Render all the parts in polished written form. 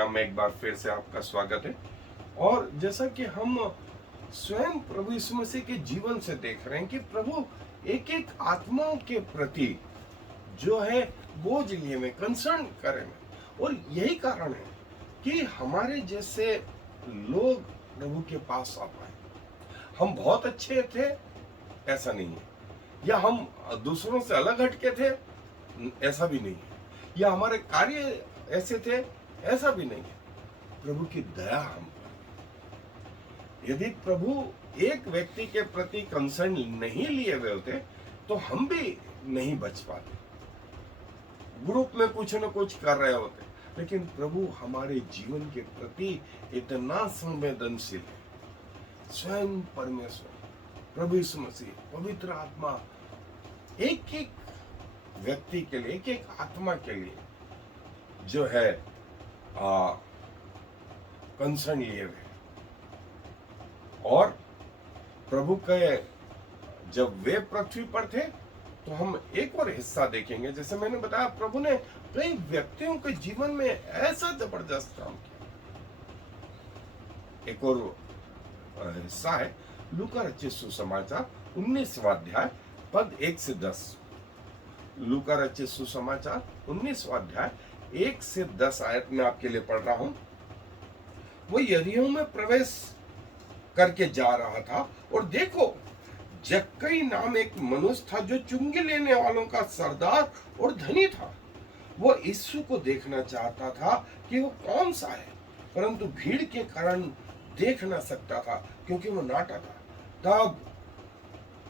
नाम में एक बार फिर से आपका स्वागत है। और जैसा कि हम स्वयं प्रभु यीशु मसीह के जीवन से देख रहे हैं कि प्रभु एक एक आत्माओं के प्रति जो है बोझ लिए में, कंसर्न करे में, और यही कारण है कि हमारे जैसे लोग प्रभु के पास आ पाए। हम बहुत अच्छे थे ऐसा नहीं है, या हम दूसरों से अलग हटके थे ऐसा भी नहीं है, या हमारे कार्य ऐसे थे ऐसा भी नहीं है। प्रभु की दया हम पर। यदि प्रभु एक व्यक्ति के प्रति कंसर्न नहीं लिए हुए होते तो हम भी नहीं बच पाते, ग्रुप में कुछ न कुछ कर रहे होते। लेकिन प्रभु हमारे जीवन के प्रति इतना संवेदनशील है। स्वयं परमेश्वर प्रभु यीशु मसीह, पवित्र आत्मा एक एक व्यक्ति के लिए, एक एक आत्मा के लिए जो है कंसर्न लिए हुए। और प्रभु के जब वे पृथ्वी पर थे तो हम एक और हिस्सा देखेंगे। जैसे मैंने बताया, प्रभु ने कई व्यक्तियों के जीवन में ऐसा जबरदस्त काम किया। एक और हिस्सा है लूका रचित सुसमाचार 19वां अध्याय पद 1 से 10। लूका रचित सुसमाचार 19वां अध्याय 1 से 10 आयत में आपके लिए पढ़ रहा हूं। वो यरीहो में प्रवेश करके जा रहा था और देखो, जक्कई नाम एक मनुष्य था जो चुंगी लेने वालों का सरदार और धनी था। वो यीशु को देखना चाहता था कि वो कौन सा है, परंतु भीड़ के कारण देख ना सकता था क्योंकि वो नाटा था। तब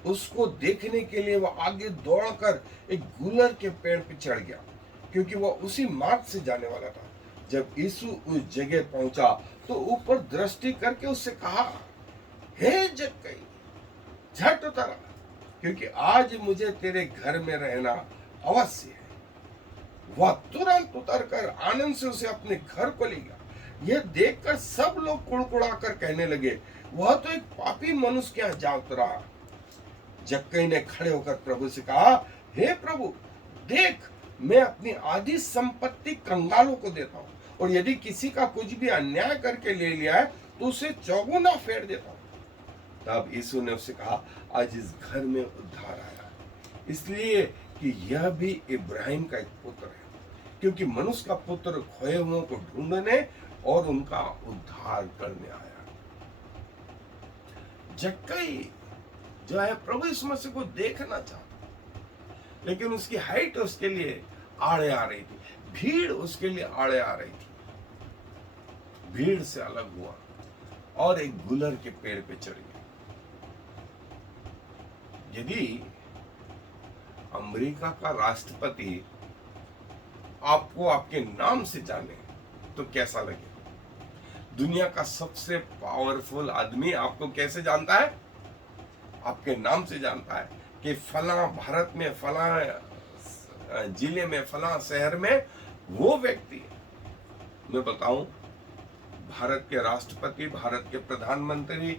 उसको देखने के लिए वो आगे दौड़कर एक गुलर के पेड़ पर चढ़ गया, क्योंकि वो उसी मार्ग से जाने वाला था। जब यीशु उस जगह पहुंचा तो ऊपर दृष्टि करके उससे कहा, हे जक्कई, झट उतर, क्योंकि आज मुझे तेरे घर में रहना अवश्य है। वह तुरंत उतरकर आनंद से उसे अपने घर को ले गया। यह देखकर सब लोग कुड़कुड़ाकर कहने लगे, वह तो एक पापी मनुष्य के यहाँ जा उतरा। जक्कई ने खड़े होकर प्रभु से कहा, हे प्रभु, देख, मैं अपनी आधी संपत्ति कंगालों को देता हूँ, और यदि किसी का कुछ भी अन्याय करके ले लिया है तो उसे चौगुना फेर देता हूँ। तब यीशु ने उससे कहा, आज इस घर में उद्धार आया, इसलिए कि यह भी इब्राहिम का एक पुत्र है, क्योंकि मनुष्य का पुत्र खोए हुओं को ढूंढने और उनका उद्धार करने आया। जक्कई जो है प्रभु यीशु मसीह को देखना चाहता, लेकिन उसकी हाइट उसके लिए आड़े आ रही थी, भीड़ उसके लिए आड़े आ रही थी। भीड़ से अलग हुआ और एक गुलर के पेड़ पे चढ़ गया। यदि अमेरिका का राष्ट्रपति आपको आपके नाम से जाने तो कैसा लगे? दुनिया का सबसे पावरफुल आदमी आपको कैसे जानता है? आपके नाम से जानता है कि फला भारत में, फला जिले में, फला शहर में वो व्यक्ति है। मैं बताऊं, भारत के राष्ट्रपति, भारत के प्रधानमंत्री,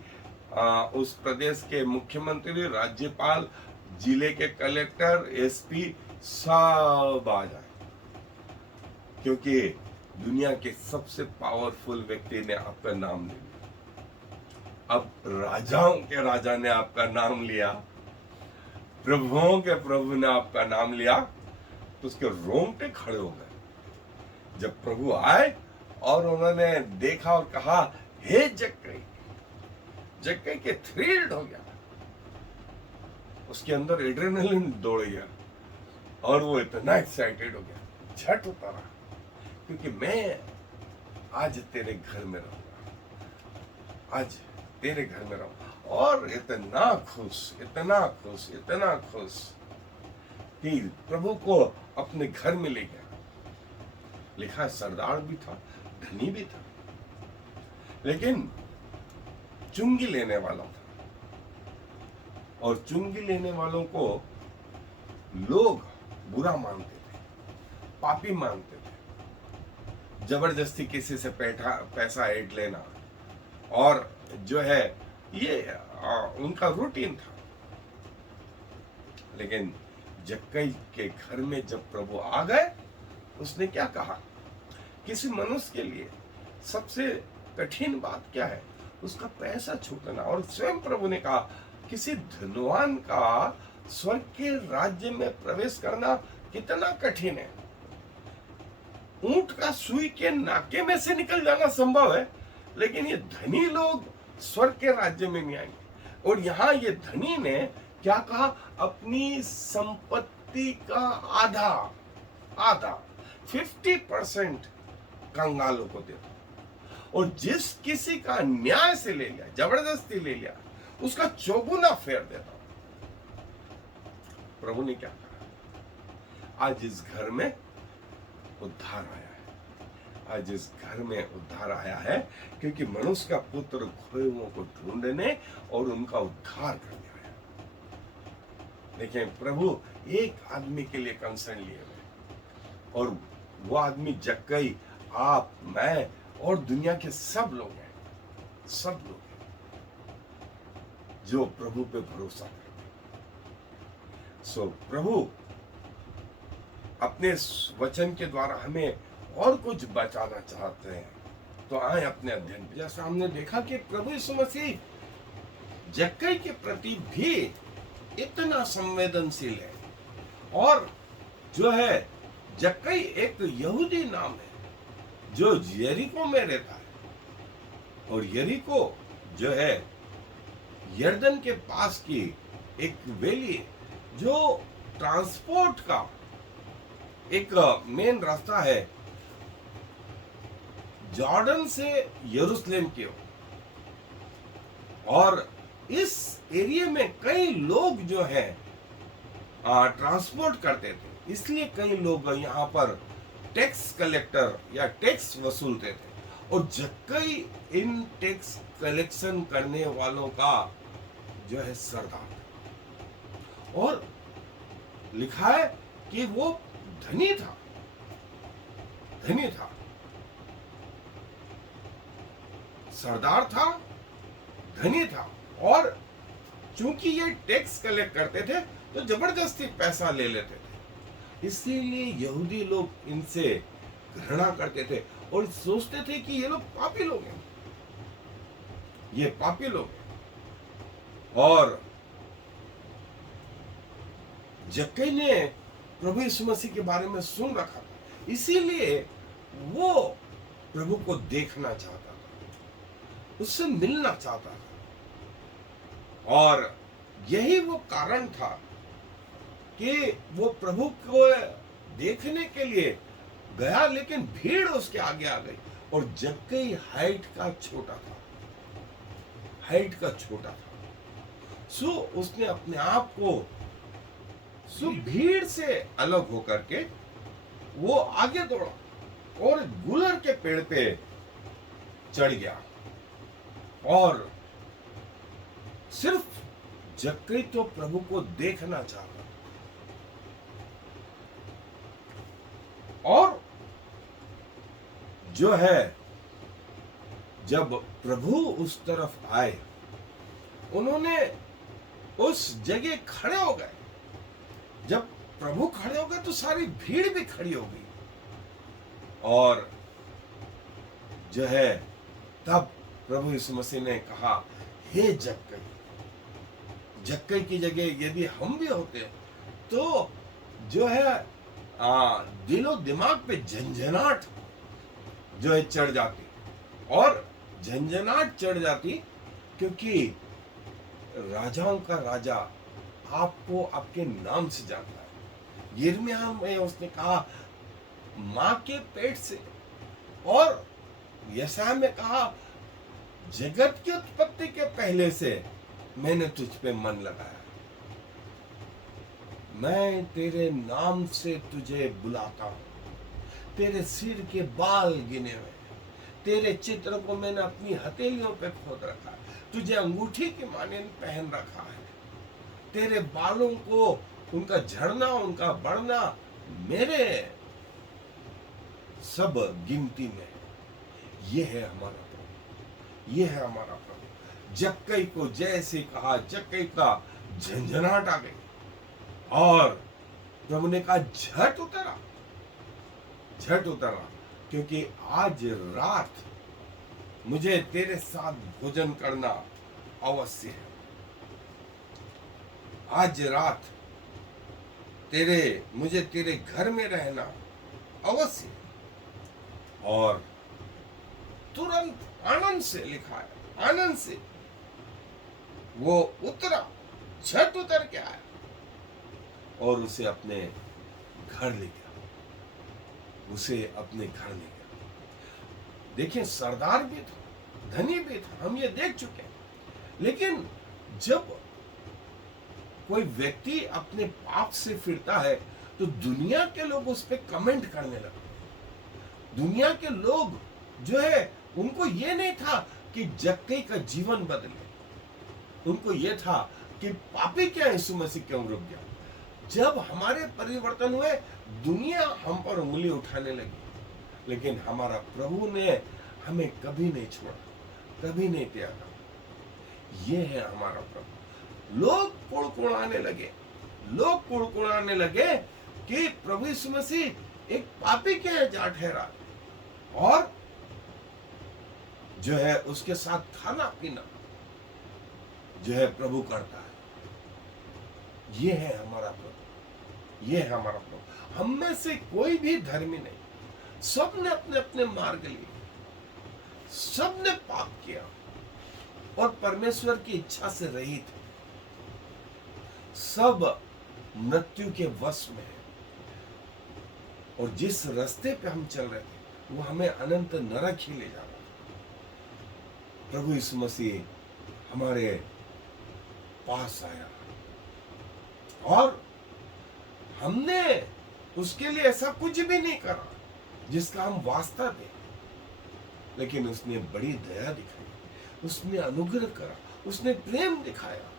उस प्रदेश के मुख्यमंत्री, राज्यपाल, जिले के कलेक्टर, एसपी सब आ जाए, क्योंकि दुनिया के सबसे पावरफुल व्यक्ति ने आपका नाम ले लिया। अब राजाओं के राजा ने आपका नाम लिया, प्रभुओं के प्रभु ने आपका नाम लिया, तो उसके रोंगटे खड़े हो गए जब प्रभु आए और उन्होंने देखा और कहा, हे जक्कई। जक्कई के थ्रिल्ड हो गया, उसके अंदर एड्रेनलिन दौड़ गया और वो इतना एक्साइटेड हो गया, झट उतरा, क्योंकि मैं आज तेरे घर में रहूंगा, आज तेरे घर में रहूंगा। और इतना खुश, इतना खुश, इतना खुश कि प्रभु को अपने घर में ले गया। लिखा सरदार भी था, धनी भी था, लेकिन चुंगी लेने वाला था, और चुंगी लेने वालों को लोग बुरा मानते थे, पापी मानते थे। जबरदस्ती किसी से पैसा ऐड लेना और जो है ये उनका रूटीन था। लेकिन जक्कई के घर में जब प्रभु आ गए, उसने क्या कहा? किसी मनुष्य के लिए सबसे कठिन बात क्या है? उसका पैसा छूटना। और स्वयं प्रभु ने कहा किसी धनवान का स्वर्ग के राज्य में प्रवेश करना कितना कठिन है। ऊंट का सुई के नाके में से निकल जाना संभव है, लेकिन ये धनी लोग स्वर्ग के राज्य में नहीं आएंगे। और यहां ये धनी ने क्या कहा? अपनी संपत्ति का आधा आधा 50% कंगालों को दे दो। और जिस किसी का न्याय से ले लिया, जबरदस्ती ले लिया, उसका चौगुना फेर देता। प्रभु ने क्या कहा? आज इस घर में उद्धार आया है। आज इस घर में उद्धार आया है क्योंकि मनुष्य का पुत्र खोए हुओं को ढूंढने और उनका उद्धार करने आया। देखिए, प्रभु एक आदमी के लिए कंसर्न लिए हुए, और वो आदमी जक्कई, आप, मैं और दुनिया के सब लोग हैं, सब लोग हैं जो प्रभु पे भरोसा करते हैं। सो प्रभु अपने वचन के द्वारा हमें और कुछ बचाना चाहते हैं। तो आए अपने अध्ययन पे। जैसा हमने देखा कि प्रभु यीशु मसीह जक्कई के प्रति भी इतना संवेदनशील है। और जो है, जक्कई एक यहूदी नाम है जो यरीको में रहता है। और यरीको जो है यरदन के पास की एक वैली है, जो ट्रांसपोर्ट का एक मेन रास्ता है जॉर्डन से यरूशलेम की ओर। और इस एरिया में कई लोग जो है ट्रांसपोर्ट करते थे, इसलिए कई लोग यहाँ पर टैक्स कलेक्टर या टैक्स वसूलते थे। और जक्कई इन टैक्स कलेक्शन करने वालों का जो है सरदार। और लिखा है कि वो धनी था, धनी था, सरदार था, धनी था। और चूंकि ये टैक्स कलेक्ट करते थे तो जबरदस्ती पैसा ले लेते थे, इसीलिए यहूदी लोग इनसे घृणा करते थे और सोचते थे कि ये लोग पापी लोग हैं, ये पापी लोग हैं। और जक्कई ने प्रभु यीशु मसीह के बारे में सुन रखा था, इसीलिए वो प्रभु को देखना चाहता था, उससे मिलना चाहता था। और यही वो कारण था कि वो प्रभु को देखने के लिए गया, लेकिन भीड़ उसके आगे आ गई। और जक्कई हाइट का छोटा था, हाइट का छोटा था। सो उसने अपने आप को भीड़ से अलग होकर के वो आगे दौड़ा और गुलर के पेड़ पे चढ़ गया। और सिर्फ जक्कई तो प्रभु को देखना चाहता। और जो है, जब प्रभु उस तरफ आए, उन्होंने उस जगह खड़े हो गए। जब प्रभु खड़े हो गए तो सारी भीड़ भी खड़ी हो गई। और जो है, तब प्रभु यीशु मसीह ने कहा, हे जक्कई, जक्कई की जगह यदि हम भी होते तो जो है दिलो दिमाग पे झंझनाहट जो है चढ़ जाती। और झंझनाहट चढ़ जाती क्योंकि राजाओं का राजा आपको आपके नाम से जानता है। यिर्मयाह में उसने कहा मां के पेट से, और यशायाह में कहा जगत की उत्पत्ति के पहले से मैंने तुझ पे मन लगाया, मैं तेरे नाम से तुझे बुलाता हूं, तेरे सिर के बाल गिने हुए, तेरे चित्र को मैंने अपनी हथेलियों पे खोद रखा, तुझे अंगूठी की मानेन पहन रखा है, तेरे बालों को उनका झड़ना उनका बढ़ना मेरे सब गिनती में। ये है हमारा प्रभु, ये है हमारा प्रभु। जक्कई को जैसे कहा, जक्कई का झंझनाहट आ गई। और प्रभु ने कहा झट उतरा, झट उतरा, क्योंकि आज रात मुझे तेरे साथ भोजन करना अवश्य है। आज रात मुझे तेरे घर में रहना अवश्य है। और तुरंत आनंद से लिखा है, आनंद से वो उतरा, झट उतर के आया और उसे अपने घर ले गया, उसे अपने घर ले गया। देखिए, सरदार भी था, धनी भी था, हम ये देख चुके हैं। लेकिन जब कोई व्यक्ति अपने पाप से फिरता है तो दुनिया के लोग उस पर कमेंट करने लगते। दुनिया के लोग जो है, उनको ये नहीं था कि जक्कई का जीवन बदले, उनको ये था कि पापी क्या यीशु मसीह क्यों रुक गया। जब हमारे परिवर्तन हुए, दुनिया हम पर उंगली उठाने लगी, लेकिन हमारा प्रभु ने हमें कभी नहीं छोड़ा, कभी नहीं त्यागा। ये है हमारा प्रभु। लोग कुड़कुड़ाने लगे, लोग कुड़कुड़ाने लगे कि प्रभु यीशु मसीह एक पापी क्या जा ठहरा, और जो है उसके साथ खाना पीना जो है प्रभु करता है। ये है हमारा प्रभु, ये है हमारा प्रभु। हम में से कोई भी धर्मी नहीं, सब ने अपने अपने मार्ग लिए, सब ने पाप किया और परमेश्वर की इच्छा से रहित थे। सब मृत्यु के वश में है, और जिस रास्ते पे हम चल रहे थे वो हमें अनंत नरक ही ले जा रहा था। प्रभु यीशु मसीह हमारे पास आया और हमने उसके लिए ऐसा कुछ भी नहीं करा जिसका हम वास्ता दें, लेकिन उसने बड़ी दया दिखाई, उसने अनुग्रह करा, उसने प्रेम दिखाया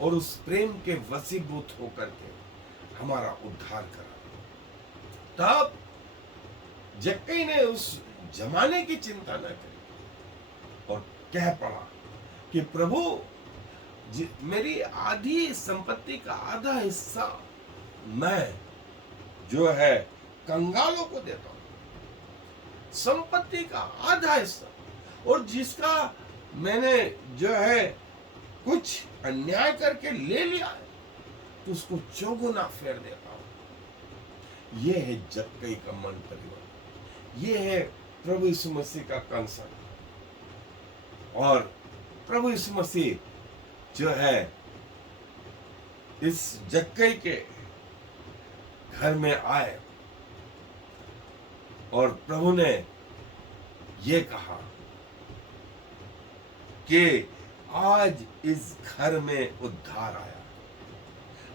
और उस प्रेम के वशीभूत होकर के हमारा उद्धार करा। तब जक्कई ने उस जमाने की चिंता न करी और कह पड़ा कि प्रभु, मेरी आधी संपत्ति का आधा हिस्सा मैं जो है कंगालों को देता हूं, संपत्ति का आधा हिस्सा, और जिसका मैंने जो है कुछ अन्याय करके ले लिया है तो उसको चौगुना फेर देता हूं। यह है जक्कई का मन परिवर्तन, यह है प्रभु यीशु मसीह का कंसर्न। और प्रभु यीशु मसीह जो है इस जक्कई के घर में आए और प्रभु ने ये कहा कि आज इस घर में उद्धार आया,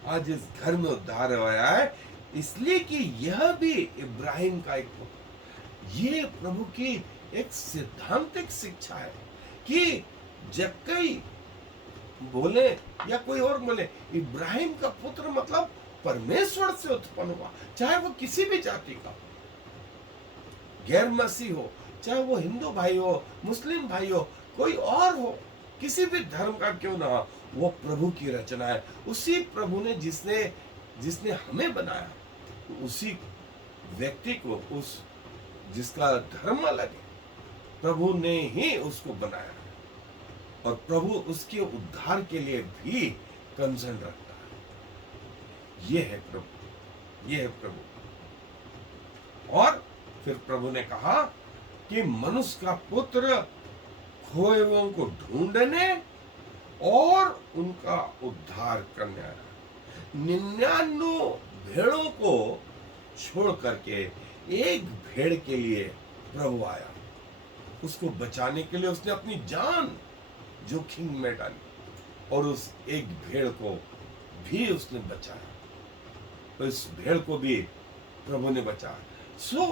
आज इस घर में उद्धार आया है, इसलिए कि यह भी इब्राहिम का एक पुत्र। ये प्रभु की एक सिद्धांतिक शिक्षा है कि जक्कई बोले या कोई और बोले, इब्राहिम का पुत्र मतलब परमेश्वर से उत्पन्न हुआ, चाहे वो किसी भी जाति का, गैर मसीह हो, चाहे वो हिंदू भाई हो, मुस्लिम भाई हो, कोई और हो, किसी भी धर्म का क्यों ना हो, वो प्रभु की रचना है। उसी प्रभु ने जिसने हमें बनाया, उसी व्यक्ति को, उस जिसका धर्म अलग है, प्रभु ने ही उसको बनाया है। और प्रभु उसके उद्धार के लिए भी कंसर्न रखता है। ये है प्रभु, ये है प्रभु। और फिर प्रभु ने कहा कि मनुष्य का पुत्र खोए हुओं को ढूंढने और उनका उद्धार करने आया। 99 भेड़ों को छोड़ करके एक भेड़ के लिए प्रभु आया, उसको बचाने के लिए उसने अपनी जान जोखिम में डाली और उस एक भेड़ को भी उसने बचाया, तो इस भेड़ को भी प्रभु ने बचाया। सो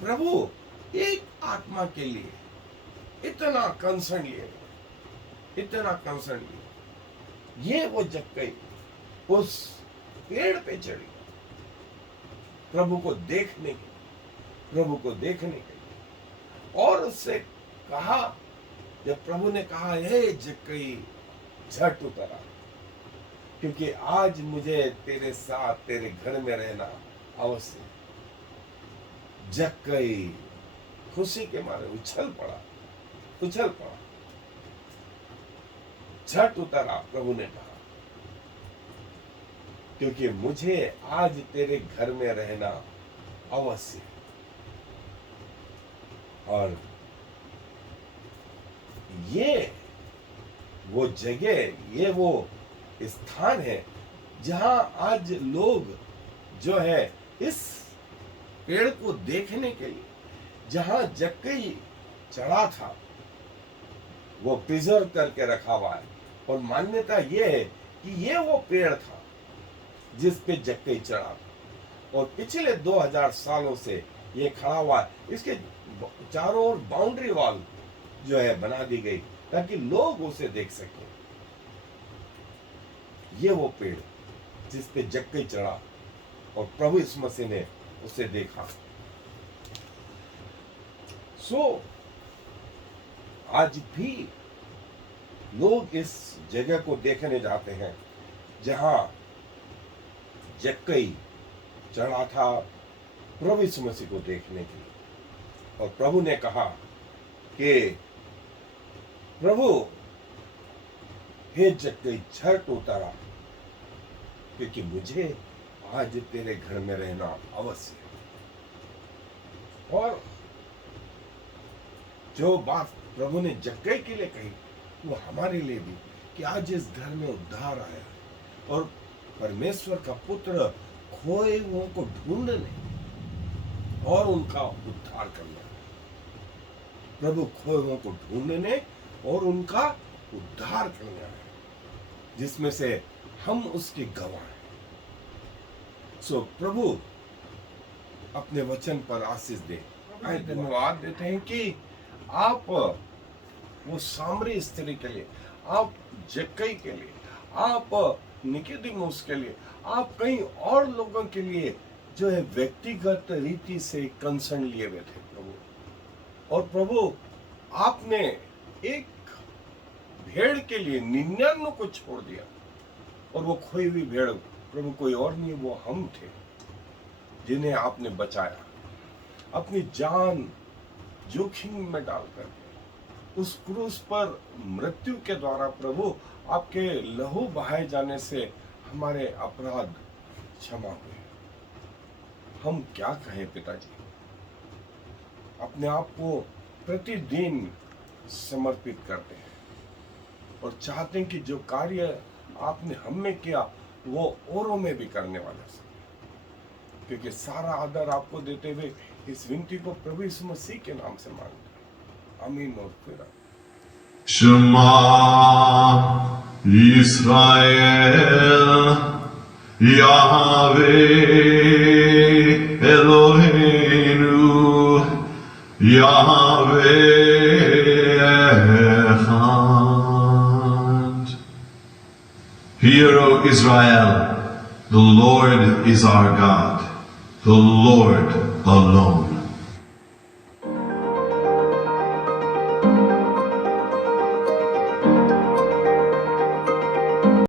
प्रभु एक आत्मा के लिए इतना कंसर्न लिए, इतना कंसर्न लिए। ये वो जक्कई उस पेड़ पे चढ़ी प्रभु को देखने के, प्रभु को देखने के लिए। और उससे कहा, जब प्रभु ने कहा, हे जक्कई झट उतर आ, क्योंकि आज मुझे तेरे साथ तेरे घर में रहना अवश्य। जक्कई खुशी के मारे उछल पड़ा उछल पड़ा, झट उतरा। प्रभु ने कहा, क्योंकि मुझे आज तेरे घर में रहना अवश्य है। और ये वो जगह, ये वो स्थान है जहां आज लोग जो है इस पेड़ को देखने के लिए, जहां जक्कई चढ़ा था, वो प्रिजर्व करके रखा हुआ है। और मान्यता ये है कि ये वो पेड़ था जिस पे जक्कई चढ़ा था, और पिछले 2000 सालों से ये खड़ा हुआ है। इसके चारों ओर बाउंड्री वॉल जो है बना दी गई ताकि लोग उसे देख सकें। ये वो पेड़ जिस पे जक्कई चढ़ा और प्रभु यीशु मसीह ने उसे देखा। आज भी लोग इस जगह को देखने जाते हैं जहां जक्कई चढ़ा था प्रभु यीशु मसीह को देखने के लिए। और प्रभु ने कहा कि प्रभु, हे जक्कई, झट उतरा, क्योंकि मुझे आज तेरे घर में रहना अवश्य है। और जो बात प्रभु ने जक्कई के लिए कही वो हमारे लिए भी, कि आज इस घर में उद्धार आया है और परमेश्वर का पुत्र खोए हुओं को ढूंढने और उनका उद्धार करना। प्रभु खोए हुओं को ढूंढने और उनका उद्धार करना है, जिसमें से हम उसके गवाह हैं। प्रभु अपने वचन पर आशीष दे। धन्यवाद देते हैं कि आप वो सामरी स्त्री के लिए, आप जक्कई के लिए, आप निकोदेमुस के लिए, आप कई और लोगों के लिए जो है व्यक्तिगत रीति से कंसर्न लिए हुए थे प्रभु। और प्रभु, आपने एक भेड़ के लिए 99 को छोड़ दिया, और वो खोई हुई भेड़ प्रभु कोई और नहीं, वो हम थे जिन्हें आपने बचाया, अपनी जान जोखिम में डालकर उस क्रूस पर मृत्यु के द्वारा। प्रभु, आपके लहू बहाए जाने से हमारे अपराध क्षमा हुए। हम क्या कहें पिताजी, अपने आप को प्रतिदिन समर्पित करते हैं और चाहते हैं कि जो कार्य आपने हम में किया वो औरों में भी करने वाला है। क्योंकि सारा आदर आपको देते हुए इस विनती को प्रभु यीशु मसीह के नाम से मांगते हैं, आमीन। और फिर Shema Yisrael Yahweh Eloheinu Yahweh Echad. Hear, O Israel, the Lord is our God, the Lord alone.